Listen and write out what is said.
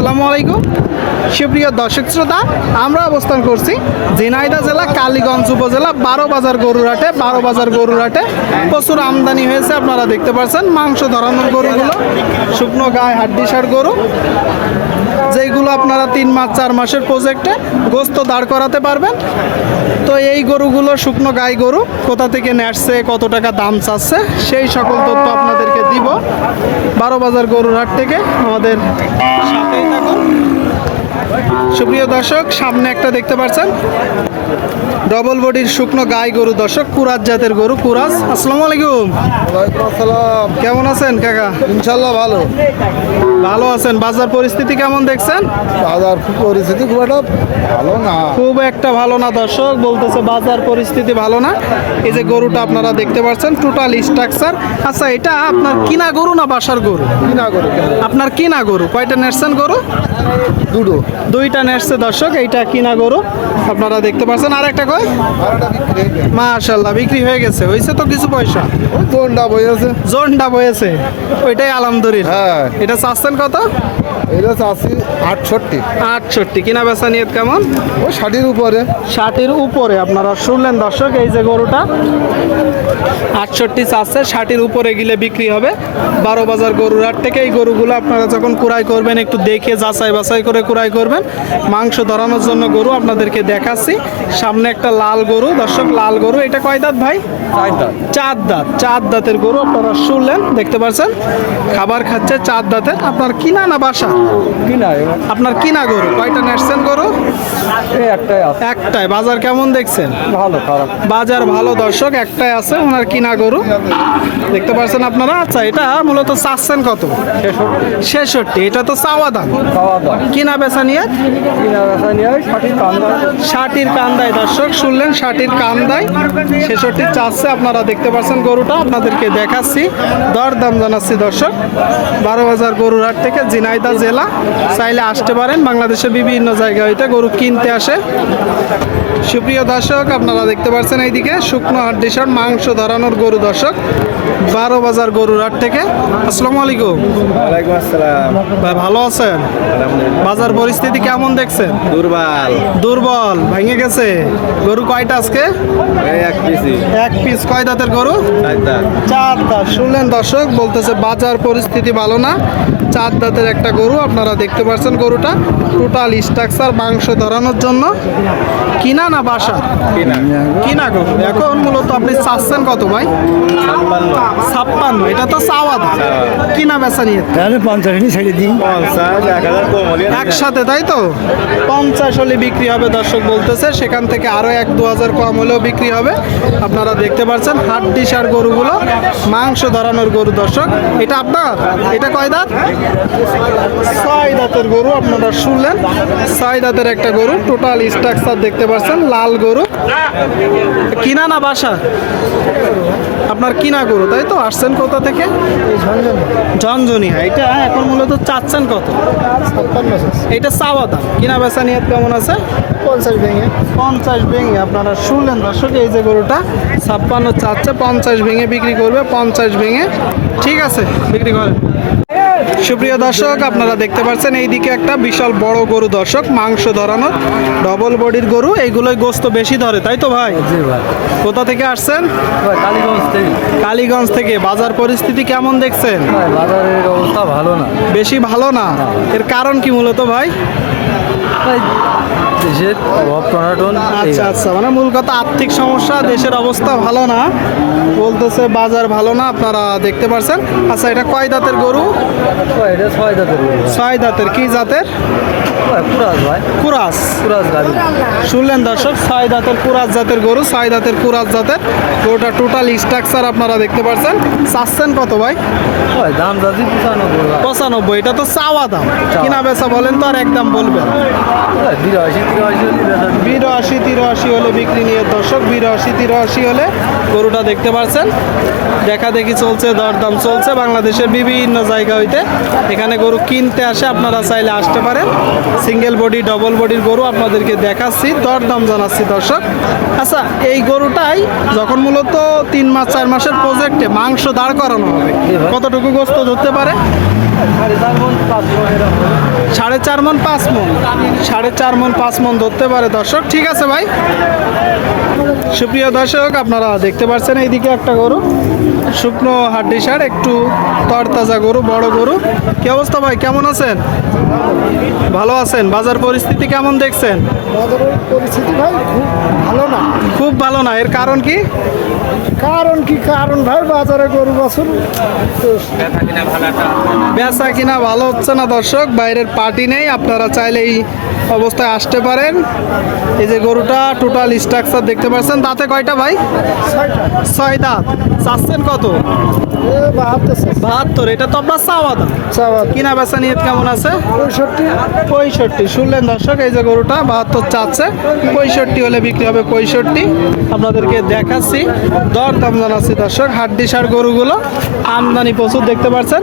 আসসালামু আলাইকুম সুপ্রিয় দর্শক শ্রোতা, আমরা অবস্থান করছি ঝিনাইদহ জেলা কালীগঞ্জ উপজেলা 12 বাজার গরুরহাটে। 12 বাজার গরুরহাটে প্রচুর আমদানি হয়েছে, আপনারা দেখতে পাচ্ছেন মাংস ধরানোর গরুগুলো, শুকনো গায়ে হাড্ডিসার গরু, যেইগুলো আপনারা 3 মাস 4 মাসের প্রজেক্টে গোস্ত দাঁড় করাতে পারবেন। তো এই গরুগুলো শুকনো গাই গরু কোথা থেকে নেসছে, কত টাকা দাম চাচ্ছে, সেই সকল তথ্য আপনাদেরকে দিব 12 বাজার গরুরহাট থেকে। আমাদের সাথেই থাকুন। সুপ্রিয় দর্শক, সামনে একটা দেখতে পাচ্ছেন ডবল বডির শুকনো গাই গরু, দর্শক কুরাজ জাতের গরু। কুরাজ, আসসালামু আলাইকুম। ওয়ালাইকুম আসসালাম। কেমন আছেন কাকা? ইনশাল্লাহ ভালো। ভালো আছেন? বাজার পরিস্থিতি কেমন দেখছেন? বাজার পরিস্থিতি খুব একটা ভালো না। খুব একটা ভালো না দর্শক, বলতেছে বাজার পরিস্থিতি ভালো না। এই যে গরুটা আপনারা দেখতে পাচ্ছেন টোটাল স্ট্রাকচার। আচ্ছা, এটা আপনার কিনা গরু না বাসার গরু? কিনা গরু। আপনার কিনা গরু। কয়টা নেসছেন গরু? দুটো। দুইটা নেসছে দর্শক, এইটা কিনা গরু আপনারা দেখতে পাচ্ছেন। আর একটা কয়? আরেকটা বিক্রি হয়ে গেছে। মাশাআল্লাহ, বিক্রি হয়ে গেছে। হয়েছে তো কিছু পয়সা, ওই দোনটা বইছে। জোনটা বয়েছে, ওইটাই আলহামদুলিল্লাহ। হ্যাঁ। এটা চাচ্ছেন কত? এটা চাচ্ছি 68। 68। কিনা বেচা নিয়ত কেমন? ওই 60-এর উপরে। 60-এর উপরে আপনারা শুনলেন দর্শক। এই যে গরুটা 68 চাচ্ছে, 60-এর উপরে গেলে বিক্রি হবে 12 বাজার গরুরহাট থেকে। এই গরুগুলো আপনারা যখন কুড়াই করবেন একটু দেখে যাচাই বাছাই করে কুড়াই করবেন। মাংস ধরানোর জন্য গরু আপনাদেরকে দেখাচ্ছি। সামনে একটা লাল গরু দর্শক, লাল গরু। এটা কয় দাঁত ভাই? 4 দাঁত। 4 দাঁত। 4 দাঁতের গরু আপনারা শুনলেন, দেখতে পাচ্ছেন খাবার খাচ্ছে 4 দাঁতের। আপনার কিনা না বাসা? কিনা। আপনার কিনা গরু। কয়টা নেসছেন গরু? এই একটাই আছে। একটাই। বাজার কেমন দেখছেন? ভালো খারাপ। বাজার ভালো দর্শক, একটাই আছে ওনার কিনা গরু, দেখতে পাচ্ছেন আপনারা। আচ্ছা, এটা মূলত চাচ্ছেন কত? 66। এটা তো চাওয়া দাম। খাওয়া দাওয়া। কিনা বেচা নিয়ে কিনা বেচা নিয়ে 60-এর কান্দা। 60-এর কান্দায় দর্শক শুনলেন, 60-এর কান্দায় 66 চাচ্ছে। আপনারা দেখতে পাচ্ছেন গরুটা, আপনাদেরকে দেখাচ্ছি, দর দাম জানাচ্ছি দর্শক। 12 বাজার গরুরহাট থেকে ঝিনাইদহ জেলা। চাইলে আসতে পারেন, বাংলাদেশের বিভিন্ন জায়গা হইতে গরু কিনতে আসে। সুপ্রিয় দর্শক, আপনারা দেখতে পাচ্ছেন এইদিকে শুকনো হাড্ডিসার মাংস ধরানোর গরু দর্শক, 12 বাজার গরুরহাট থেকে। আসসালামু আলাইকুম। ওয়ালাইকুম আসসালাম। ভাই ভালো আছেন? বাজার পরিস্থিতি কেমন দেখছেন? দুর্বল। দুর্বল, ভেঙে গেছে। গরু কয়টা আজকে? এই এক পিসি। এক পিস। কয় দাঁতের গরু? 4 দাঁত। 4 দাঁত। শুনলেন দর্শক, বলতেছে বাজার পরিস্থিতি ভালো না। 4 দাঁতের একটা গরু আপনারা দেখতে পাচ্ছেন। গরুটা টোটাল স্ট্রাকচার মাংস ধরানোর জন্য। কিনা না বাসা? কিনা। কিনা গরু। এখন মূলত আপনি চাচ্ছেন কত ভাই? 56। এটা তো চাওয়া দাম। কিনা বেচা নিয়ে 50 ছেড়ে দিই। 50 1000 কম হলে একসাথে, তাই তো? 50 হলে বিক্রি হবে দর্শক বলতেছে। সেখান থেকে আরো 1-2 হাজার কম হলেও বিক্রি হবে। আপনারা দেখতে পাচ্ছেন হাড্ডিসার গরুগুলো, মাংস ধরানোর গরু দর্শক। এটা আপনার? এটা কয় দাঁত? 6 দাঁতের গরু আপনারা শুনলেন। 6 দাঁতের একটা গরু, টোটাল স্ট্রাকচার দেখতে পাচ্ছেন, লাল গরু। কিনা না বাসা? আপনার কিনা গরু, তাই তো? আসছেন কোথা থেকে? ঝনঝনিয়া। এটা এখন মূলত চাচ্ছেন কত? 56। এটা চাওয়া দাম। কিনা বেচা নিয়ত কেমন আছে? 50 ভেঙে। 50 ভেঙে আপনারা শুনলেন দর্শক। এই যে গরুটা 56 চাচ্ছে, 50 ভেঙে বিক্রি করবে। 50 ভেঙে, ঠিক আছে, বিক্রি করেন। সুপ্রিয় দর্শক, আপনারা দেখতে পাচ্ছেন এইদিকে একটা বিশাল বড় গরু দর্শক, মাংস ধরানোর ডবল বডির গরু। এইগুলোই গোস্ত বেশি ধরে, তাই তো ভাই? জি ভাই। কোথা থেকে আসছেন? কালীগঞ্জ থেকে। কালীগঞ্জ থেকে। বাজার পরিস্থিতি কেমন দেখছেন? বাজারের অবস্থা ভালো না। বেশি ভালো না। এর কারণ কি মূলত ভাই? দেশের অভাব টনাটন। আচ্ছা আচ্ছা, মানে মূল কথা আর্থিক সমস্যা, দেশের অবস্থা ভালো না, বলতেছে বাজার ভালো না, আপনারা দেখতে পাচ্ছেন। আচ্ছা, এটা কয় দাঁতের গরু? এটা 6 দাঁতের। 6 দাঁতের। কি জাতের? কুরাজ ভাই। কুরাস। কুরাজ গাড়ি। শুনলেন দর্শক, 6 দাঁতের কুরাস জাতের গরু, 6 দাঁতের কুরাস জাতের গরুটা। টোটাল স্ট্রাকচার আপনারা দেখতে পাচ্ছেন। চাচ্ছেন কত ভাই? দাম যাচ্ছি 95। 95। এটা তো চাওয়া দাম। কিনা বেচা বলেন তো আর একদম বলবেন? 82 83 হলে বিক্রি নিয়ে দর্শক। 82 83 হলে গরুটা দেখতে পাচ্ছেন। দেখা দেখি চলছে, দরদাম চলছে বাংলাদেশের বিভিন্ন জায়গা হইতে। এখানে গরু কিনতে আসে, আপনারা চাইলে আসতে পারেন। সিঙ্গেল বডি ডবল বডির গরু আপনাদেরকে দেখাচ্ছি, দরদাম জানাচ্ছি দর্শক। আচ্ছা, এই গরুটাই যখন মূলত 3 মাস 4 মাসের প্রজেক্টে মাংস দাঁড় করানো হবে, কতটুকু গোস্ত ধরতে পারে? 4.5 মণ 5 মণ। 4.5 মন 5 মন 4.5 মন 5 মন ধরতে পারে দর্শক। ঠিক আছে ভাই। সুপ্রিয় দর্শক আপনারা দেখতে পাচ্ছেন এইদিকে একটা গরু, শুকনো হাড্ডি সার, একটু তরতাজা গরু, বড় গরু। কি অবস্থা ভাই, কেমন আছেন? ভালো আছেন? বাজার পরিস্থিতি কেমন দেখছেন? বাজারের পরিস্থিতি ভাই খুব ভালো না। খুব ভালো না, এর কারণ কি? কারণ ভাই বাজারে গরু বাছুর বেচা কিনা ভালো হচ্ছে না দর্শক, বাইরের পার্টি নেই। আপনারা চাইলে এই অবস্থায় আসতে পারেন। এই যে গরুটা টোটাল স্ট্রাকচার দেখতে পাচ্ছেন। দাঁতে কয়টা ভাই? 6 দাঁত। চাচ্ছেন কত? 72। এটা তো আপনার চাওয়া দাম। কিনা বেচা নিয়ে কেমন আছে? 65। শুনলেন দর্শক, এই যে গরুটা 72 চাচ্ছে, 65 হলে বিক্রি হবে 65। আপনাদেরকে দেখাচ্ছি, দর দাম জানাচ্ছি দর্শক। হাড্ডি সার গরুগুলো আমদানি প্রচুর দেখতে পাচ্ছেন।